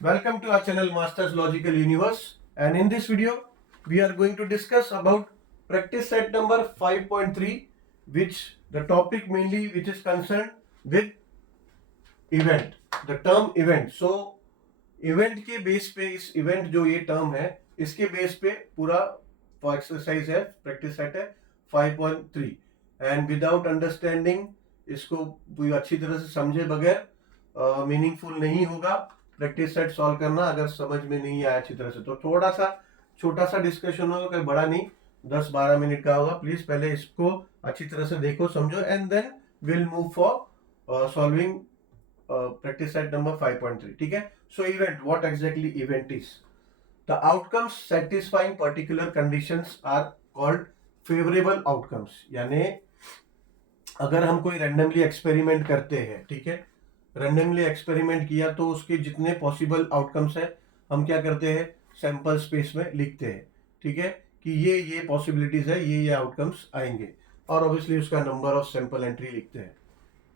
Welcome to our channel Masters Logical Universe, and in this video we are going to discuss about practice set number 5.3, which the topic mainly which is concerned with event, the term event. So event के base पे इस event जो ये term है इसके base पे पूरा exercise है, प्रैक्टिस सेट है 5.3 एंड विदाउट अंडरस्टैंडिंग इसको पूरी अच्छी तरह से समझे बगैर मीनिंगफुल नहीं होगा प्रैक्टिस सेट सॉल्व करना अगर समझ में नहीं आया अच्छी तरह से। तो थोड़ा सा छोटा सा डिस्कशन होगा, कोई बड़ा नहीं, 10-12 मिनट का होगा। प्लीज पहले इसको अच्छी तरह से देखो, समझो, and then will move for solving practice set number 5.3. ठीक है। So event, what exactly event is? The outcomes satisfying particular conditions are called favorable outcomes. यानी अगर हम कोई रैंडमली एक्सपेरिमेंट करते हैं, ठीक है, रैंडमली एक्सपेरिमेंट किया तो उसके जितने पॉसिबल आउटकम्स है हम क्या करते हैं, सैंपल स्पेस में लिखते हैं, ठीक है, कि ये पॉसिबिलिटीज है, ये आउटकम्स आएंगे, और ऑब्वियसली उसका नंबर ऑफ सैंपल एंट्री लिखते हैं,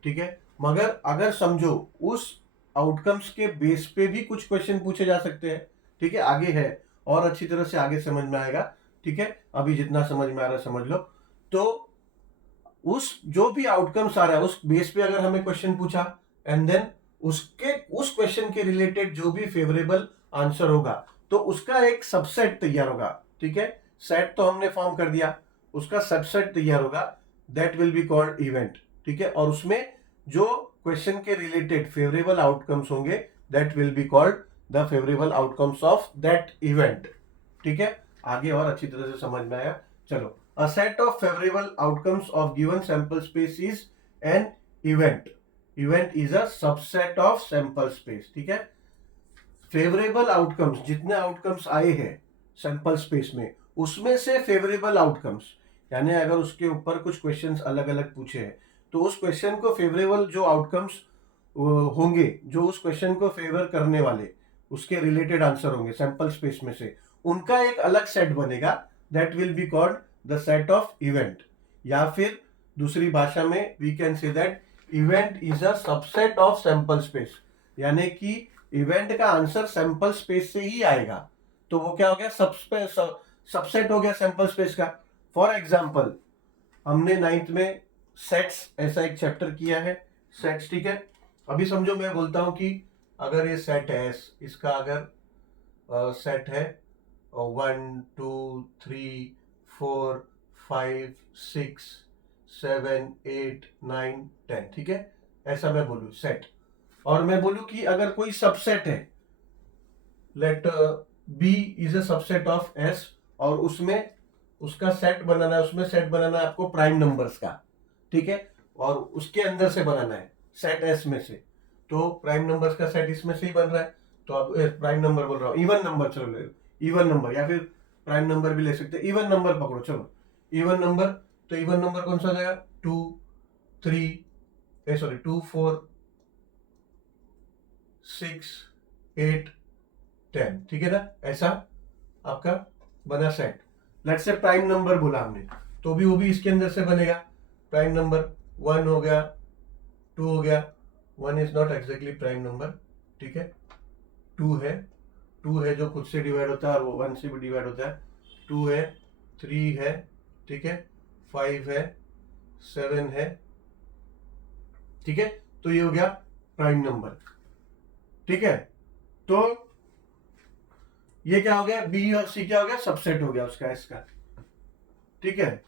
ठीक है। मगर अगर समझो उस आउटकम्स के बेस पे भी कुछ क्वेश्चन पूछे जा सकते हैं, ठीक है, आगे है और अच्छी तरह से आगे समझ में आएगा, ठीक है, अभी जितना समझ में आ रहा है समझ लो। तो उस जो भी आउटकम्स आ रहा है उस बेस पे अगर हमें क्वेश्चन पूछा एंड देन उस क्वेश्चन के रिलेटेड जो भी फेवरेबल आंसर होगा तो उसका एक सबसेट तैयार होगा, ठीक है। सेट तो हमने फॉर्म कर दिया, उसका सबसेट तैयार होगा, that will be called event, ठीक है। और उसमें जो क्वेश्चन के रिलेटेड फेवरेबल आउटकम्स होंगे that will be called the favourable outcomes of that event, ठीक है। आगे और अच्छी तरह से समझ में आया। चलो, a set of favorable outcomes of given sample space is an event. Event is a subset of sample space, ठीक है। फेवरेबल आउटकम्स, जितने आउटकम्स आए हैं सैंपल स्पेस में उसमें से फेवरेबल आउटकम्स, यानी अगर उसके ऊपर कुछ क्वेश्चंस अलग अलग पूछे हैं तो उस क्वेश्चन को फेवरेबल जो आउटकम्स होंगे, जो उस क्वेश्चन को फेवर करने वाले उसके रिलेटेड आंसर होंगे सैंपल स्पेस में से, उनका एक अलग सेट बनेगा, that will be called the set of event. या फिर दूसरी भाषा में we can say that event is a subset of sample space, यानी कि इवेंट का आंसर सैंपल स्पेस से ही आएगा, तो वो क्या हो गया, सबसेट हो गया सैंपल स्पेस का। फॉर एग्जाम्पल, हमने 9th में सेट्स ऐसा एक चैप्टर किया है, सेट्स, ठीक है। अभी समझो मैं बोलता हूं कि अगर ये सेट है, इसका अगर सेट है 1 2 3 4 5 6 7 8 9 10, ठीक है, ऐसा मैं बोलूं सेट। और मैं बोलूं कि अगर कोई सबसेट है, let B is a subset of S, और उसमें उसका सेट बनाना है, उसमें सेट बनाना है आपको प्राइम नंबर्स का, ठीक है, और उसके अंदर से बनाना है सेट एस में से, तो प्राइम नंबर्स का सेट इसमें से ही बन रहा है, तो अब प्राइम नंबर बोल रहा हूँ, इवन नंबर, चलो ले लो इवन नंबर, या फिर प्राइम नंबर भी ले सकते हैं, इवन नंबर पकड़ो, चलो इवन नंबर। तो इवन नंबर कौन सा हो जाएगा, 2 4 6 8 10, ठीक है ना, ऐसा आपका बना set. Let's say prime number बोला हमने, तो भी वो भी इसके अंदर से बनेगा, प्राइम नंबर 1 हो गया, 2 हो गया, 1 is not exactly prime number, ठीक है, 2 है जो खुद से डिवाइड होता है और वो 1 से भी डिवाइड होता है, 2 है, 3 है, ठीक है, 5 है, 7 है, ठीक है, तो ये हो गया प्राइम नंबर, ठीक है। तो ये क्या हो गया, बी और सी क्या हो गया, सबसेट हो गया उसका, इसका, ठीक है।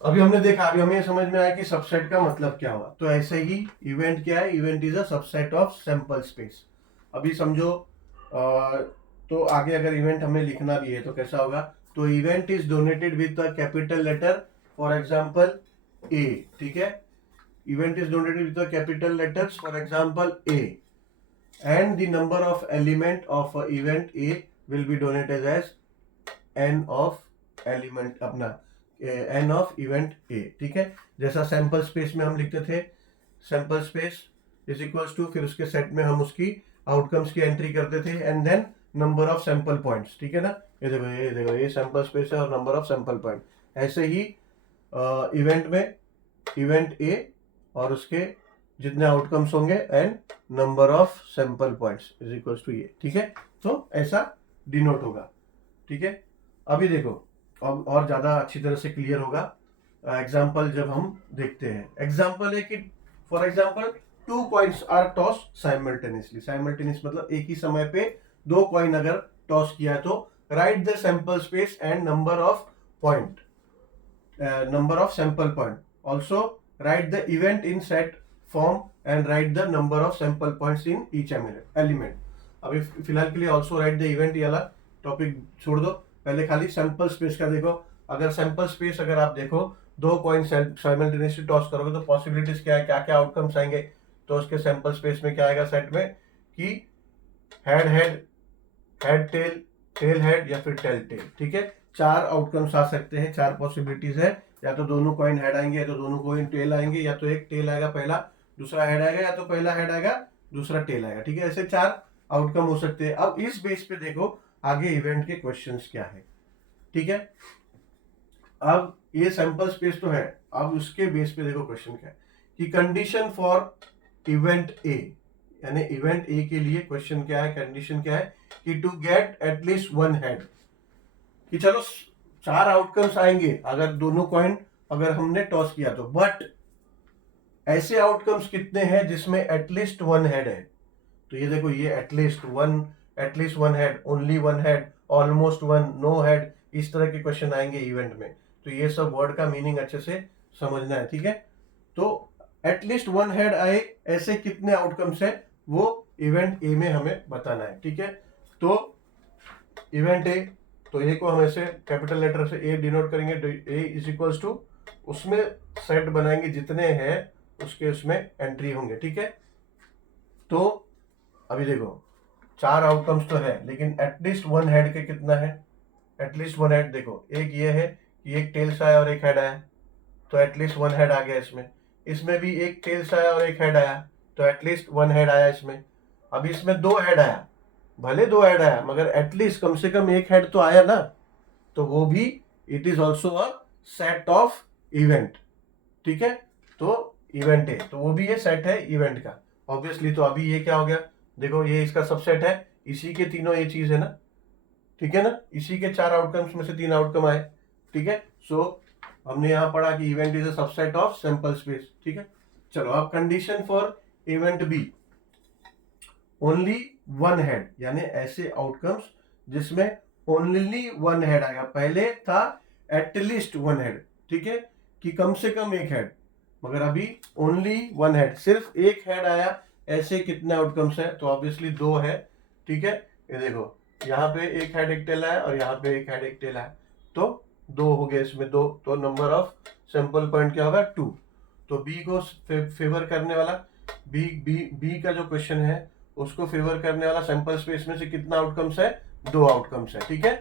अभी हमने देखा, अभी हमें समझ में आया कि सबसेट का मतलब क्या हुआ। तो ऐसे ही इवेंट क्या है, event is a subset of sample space. अभी समझो तो आगे अगर इवेंट हमें लिखना भी है तो कैसा होगा, तो event is donated with the capital letter, for example A, ठीक है, event is donated with the capital letters, for example A, and the number of element of event A will be donated as N of element, अपना N of event A, ठीक है। जैसा sample space में हम लिखते थे, sample space is equals to, फिर उसके सेट में हम उसकी आउटकम्स की एंट्री करते थे and then number of sample points, ठीक है ना। ये देखो ये सैंपल स्पेस है और नंबर ऑफ सैंपल पॉइंट। ऐसे ही इवेंट में इवेंट ए और उसके जितने आउटकम्स होंगे and number of sample points is equal to ये, ठीक है। तो ऐसा डिनोट होगा, ठीक है। अभी देखो अब और ज्यादा अच्छी तरह से क्लियर होगा एग्जाम्पल जब हम देखते हैं। एग्जाम्पल है कि for example 2 coins are toss simultaneously. Simultaneous मतलब एक ही समय पे 2 कॉइन अगर टॉस किया तो right the sample space and number of point, number of sample point. Also write the event in set form and write the number of sample points in each element. अभी फिलहाल के लिए also write the event, ये वाला topic छोड़ दो, पहले खाली सैंपल स्पेस का देखो। अगर सैंपल स्पेस अगर आप देखो 2 कॉइन साइमल्टेनियसली टॉस करोगे तो पॉसिबिलिटीज क्या है, क्या क्या आउटकम्स आएंगे। तो उसके सैंपल स्पेस में क्या आएगा सेट में कि head head, head tail, tail head या फिर टेल टेल, ठीक है। 4 आउटकम्स आ सकते हैं, 4 पॉसिबिलिटीज है। या तो दोनों कॉइन हेड आएंगे या तो दोनों कॉइन टेल आएंगे, या तो एक टेल आएगा पहला दूसरा हेड आएगा, या तो पहला हेड आएगा दूसरा टेल आएगा, ठीक है। ऐसे 4 आउटकम हो सकते हैं। अब इस बेस पे देखो आगे इवेंट के क्वेश्चंस क्या है, ठीक है। अब ये सैंपल स्पेस तो है, अब उसके बेस पे देखो क्वेश्चन क्या है कि कंडीशन फॉर इवेंट ए, यानी इवेंट ए के लिए क्वेश्चन क्या है, कंडीशन क्या है कि टू गेट एटलीस्ट 1 हेड, कि चलो 4 आउटकम्स आएंगे अगर दोनों कॉइन अगर हमने टॉस किया तो, बट ऐसे आउटकम्स कितने हैं जिसमें एटलीस्ट 1 हेड है। तो ये देखो ये at least one head, only 1 head, almost 1, no head, इस तरह के क्वेश्चन आएंगे इवेंट में। तो ये सब वर्ड का मीनिंग अच्छे से समझना है, ठीक है। तो एटलीस्ट 1 हेड आए ऐसे कितने आउटकम्स है वो इवेंट ए में हमें बताना है, ठीक है। तो इवेंट ए, तो ए को हम ऐसे कैपिटल लेटर से ए डिनोट करेंगे, ए इज इक्वल्स टू उसमें सेट बनाएंगे जितने हैं उसके उसमें एंट्री होंगे, ठीक है। तो अभी देखो 4 आउटकम्स तो है लेकिन एटलीस्ट 1 हेड के कितना है, एटलीस्ट 1 हेड देखो एक ये है कि एक टेल्स आया और एक हेड आया, तो एटलीस्ट 1 हेड आ गया इसमें। इसमें भी एक टेल्स आया और एक हेड आया, तो एटलीस्ट 1 हेड आया इसमें। अभी इसमें 2 हेड आया, भले 2 हेड आया मगर एटलीस्ट कम से कम एक हेड तो आया ना, तो वो भी it is also a set of event, ठीक है। तो इवेंट है तो वो भी ये सेट है इवेंट का ऑब्वियसली। तो अभी ये क्या हो गया, देखो ये इसका सबसेट है, इसी के तीनों ये चीज है ना, ठीक है ना, इसी के 4 आउटकम्स में से 3 आउटकम आए, ठीक है। सो हमने यहां पढ़ा कि event is a subset of sample space, ठीक है। चलो अब condition for event B, only 1 head, यानी ऐसे आउटकम्स जिसमें ओनली 1 हेड आएगा। पहले था एटलीस्ट 1 हेड, ठीक है, कि कम से कम एक हेड, मगर अभी ओनली 1 हेड, सिर्फ एक हेड आया। ऐसे कितने आउटकम्स है, तो ऑब्वियसली 2 है, ठीक है। ये देखो यहाँ पे एक हेड एक टेल आया और यहाँ पे एक हेड एक टेल आया, तो 2 हो गए इसमें 2। तो नंबर ऑफ सैंपल पॉइंट क्या होगा 2। तो बी को फेवर करने वाला, बी का जो क्वेश्चन है उसको फेवर करने वाला सैंपल स्पेस में से कितना आउटकम्स है, 2 आउटकम्स है, ठीक है।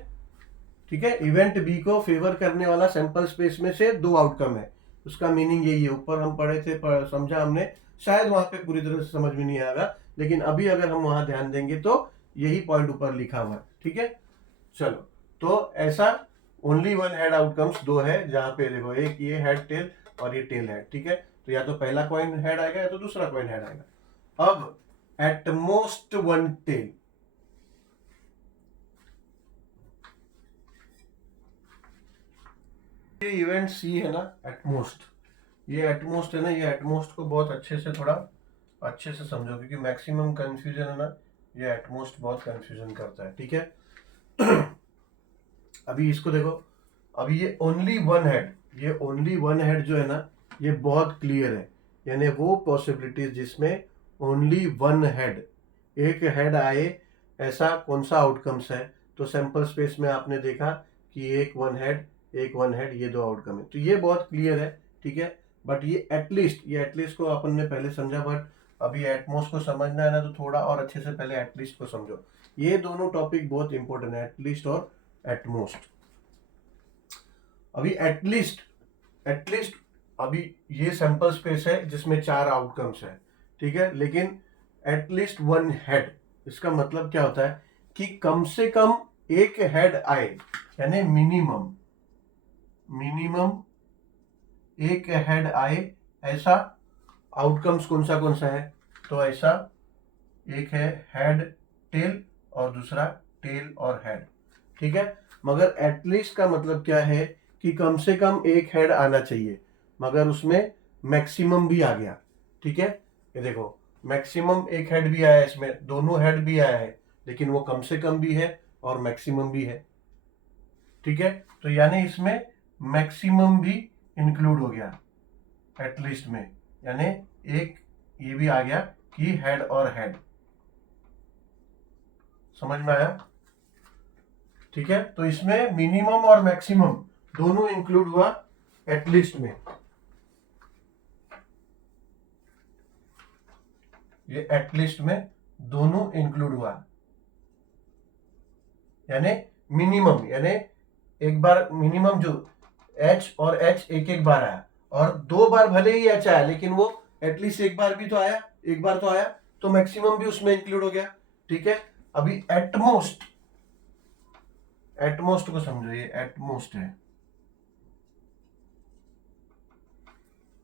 ठीक है, इवेंट बी को फेवर करने वाला सैंपल स्पेस में से 2 आउटकम है, उसका मीनिंग यही है। ऊपर हम पढ़े थे, समझा हमने, शायद वहां पे पूरी तरह से समझ में नहीं आएगा, लेकिन अभी अगर हम वहां ध्यान देंगे तो यही पॉइंट ऊपर लिखा हुआ है, ठीक है। चलो तो ऐसा ओनली 1 हेड आउटकम्स 2 है, जहां पे देखो एक ये हेड टेल और ये टेल हेड, ठीक है। तो या तो पहला कॉइन हेड आएगा या तो दूसरा कॉइन हेड आएगा। अब एट मोस्ट 1 टेल, ये इवेंट सी है ना, एटमोस्ट, ये एटमोस्ट है ना, ये एटमोस्ट को बहुत अच्छे से थोड़ा अच्छे से समझो, क्योंकि मैक्सिमम कंफ्यूजन है ना, ये एटमोस्ट बहुत कंफ्यूजन करता है, ठीक है। अभी इसको देखो, अभी ये ओनली 1 हेड, ये ओनली 1 हेड जो है ना, ये बहुत क्लियर है, यानी वो पॉसिबिलिटीज जिसमें ओनली 1 हेड, एक हेड आए, ऐसा कौन सा आउटकम्स है। तो सैंपल स्पेस में आपने देखा कि एक 1 हेड एक 1 हेड, ये 2 आउटकम है, तो ये बहुत क्लियर है, ठीक है। बट ये एटलीस्ट को अपन ने पहले समझा, बट अभी एटमोस्ट को समझना है ना, तो थोड़ा और अच्छे से पहले एटलीस्ट को समझो। ये दोनों टॉपिक बहुत इंपॉर्टेंट है, एटलीस्ट और एटमोस्ट। अभी एटलीस्ट अभी ये सैंपल स्पेस है जिसमें 4 आउटकम्स है, ठीक है, लेकिन एटलीस्ट 1 हेड, इसका मतलब क्या होता है कि कम से कम एक हेड आए, यानी मिनिमम एक हेड आए, ऐसा आउटकम्स कौन सा है? तो ऐसा एक है हेड टेल और दूसरा टेल और हेड, ठीक है। मगर एटलीस्ट का मतलब क्या है कि कम से कम एक हेड आना चाहिए, मगर उसमें मैक्सिमम भी आ गया, ठीक है। ये देखो मैक्सिमम एक हेड भी आया है, इसमें दोनों हेड भी आया है, लेकिन वो कम से कम भी है और मैक्सिमम भी है, ठीक है। तो यानी इसमें मैक्सिमम भी इंक्लूड हो गया एटलीस्ट में, यानी एक ये भी आ गया कि हेड और हेड, समझ में आया? ठीक है, तो इसमें मिनिमम और मैक्सिमम दोनों इंक्लूड हुआ एटलीस्ट में। ये एटलीस्ट में दोनों इंक्लूड हुआ, यानी मिनिमम, यानी एक बार मिनिमम जो h और h एक एक बार आया, और दो बार भले ही h आया लेकिन वो एटलीस्ट एक बार भी तो आया, एक बार तो आया, तो मैक्सिमम भी उसमें इंक्लूड हो गया, ठीक है। अभी एटमोस्ट, एटमोस्ट को समझो, ये एटमोस्ट है,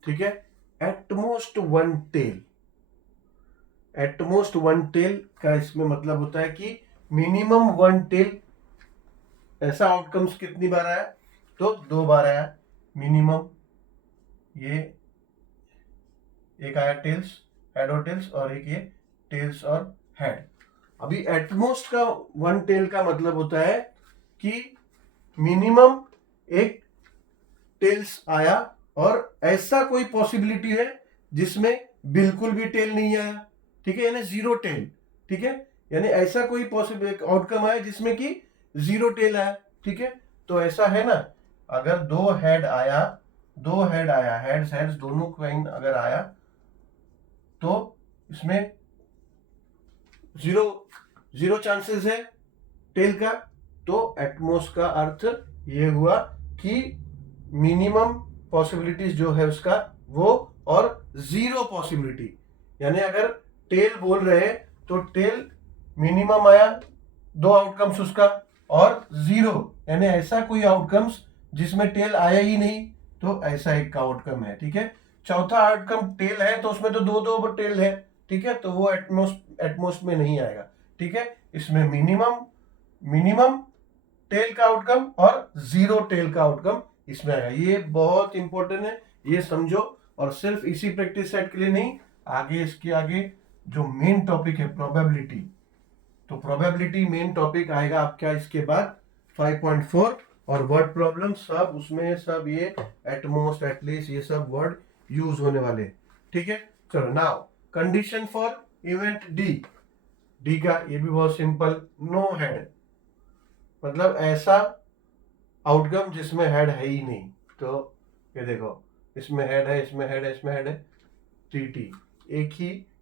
ठीक है। At most one tail, at most one tail का इसमें मतलब होता है कि मिनिमम वन टेल, ऐसा आउटकम्स कितनी बार आया? तो दो बार आया मिनिमम। ये एक आया टेल्स, हेड और टेल्स, और एक ये टेल्स और हेड। अभी एटमोस्ट का वन टेल का मतलब होता है कि मिनिमम एक टेल्स आया, और ऐसा कोई पॉसिबिलिटी है जिसमें बिल्कुल भी टेल नहीं आया, ठीक है, यानी जीरो टेल, ठीक है। यानी ऐसा कोई पॉसिबल आउटकम आया जिसमें कि जीरो टेल आया, ठीक है। तो ऐसा है ना, अगर दो हेड आया, दो हेड आया, हेड्स हेड्स दोनों क्वाइन अगर आया, तो इसमें जीरो जीरो चांसेस है टेल का। तो एटमोस्ट का अर्थ ये हुआ कि मिनिमम पॉसिबिलिटीज जो है उसका वो, और जीरो पॉसिबिलिटी, यानी अगर टेल बोल रहे हैं तो टेल मिनिमम आया, दो आउटकम्स उसका, और जीरो यानी ऐसा कोई आउटकम्स जिसमें टेल आया ही नहीं, तो ऐसा एक का आउटकम है, ठीक है। चौथा आउटकम टेल है तो उसमें तो दो दो टेल है, ठीक है, तो वो एटमोस्ट में नहीं आएगा, ठीक है। इसमें मिनिमम मिनिमम टेल का आउटकम और जीरो टेल का आउटकम इसमें आएगा। ये बहुत इंपॉर्टेंट है, ये समझो। और सिर्फ इसी प्रैक्टिस सेट के लिए नहीं, आगे इसके आगे जो मेन टॉपिक है प्रोबेबिलिटी, तो प्रोबेबिलिटी मेन टॉपिक आएगा आपका इसके बाद 5.4, और वर्ड प्रॉब्लम सब उसमें, सब ये एटमोस्ट एटलीस्ट ये सब वर्ड यूज होने वाले, ठीक है। चलो now condition for event D, D का ये भी बहुत सिंपल, नो हेड, मतलब ऐसा आउटकम जिसमें हेड है ही नहीं। तो ये देखो इसमें हेड है, इसमें हेड है, इसमें हेड है, टी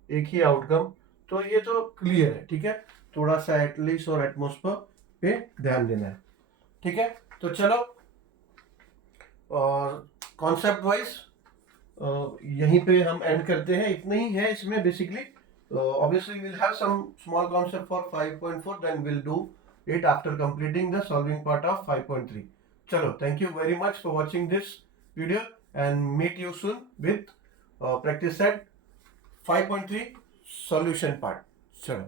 एक ही आउटकम, तो ये तो क्लियर है, ठीक है। थोड़ा सा एटलीस्ट और एटमोस्फेयर पे ध्यान देना है, ठीक है। तो चलो, और कॉन्सेप्ट वाइज यहीं पे हम एंड करते हैं, इतना ही है इसमें basically. Obviously will have some small concept for 5.4, then will do it after completing the solving part of 5.3. Chalo, thank you very much for watching this video, and meet you soon with practice set 5.3 solution part. Chalo.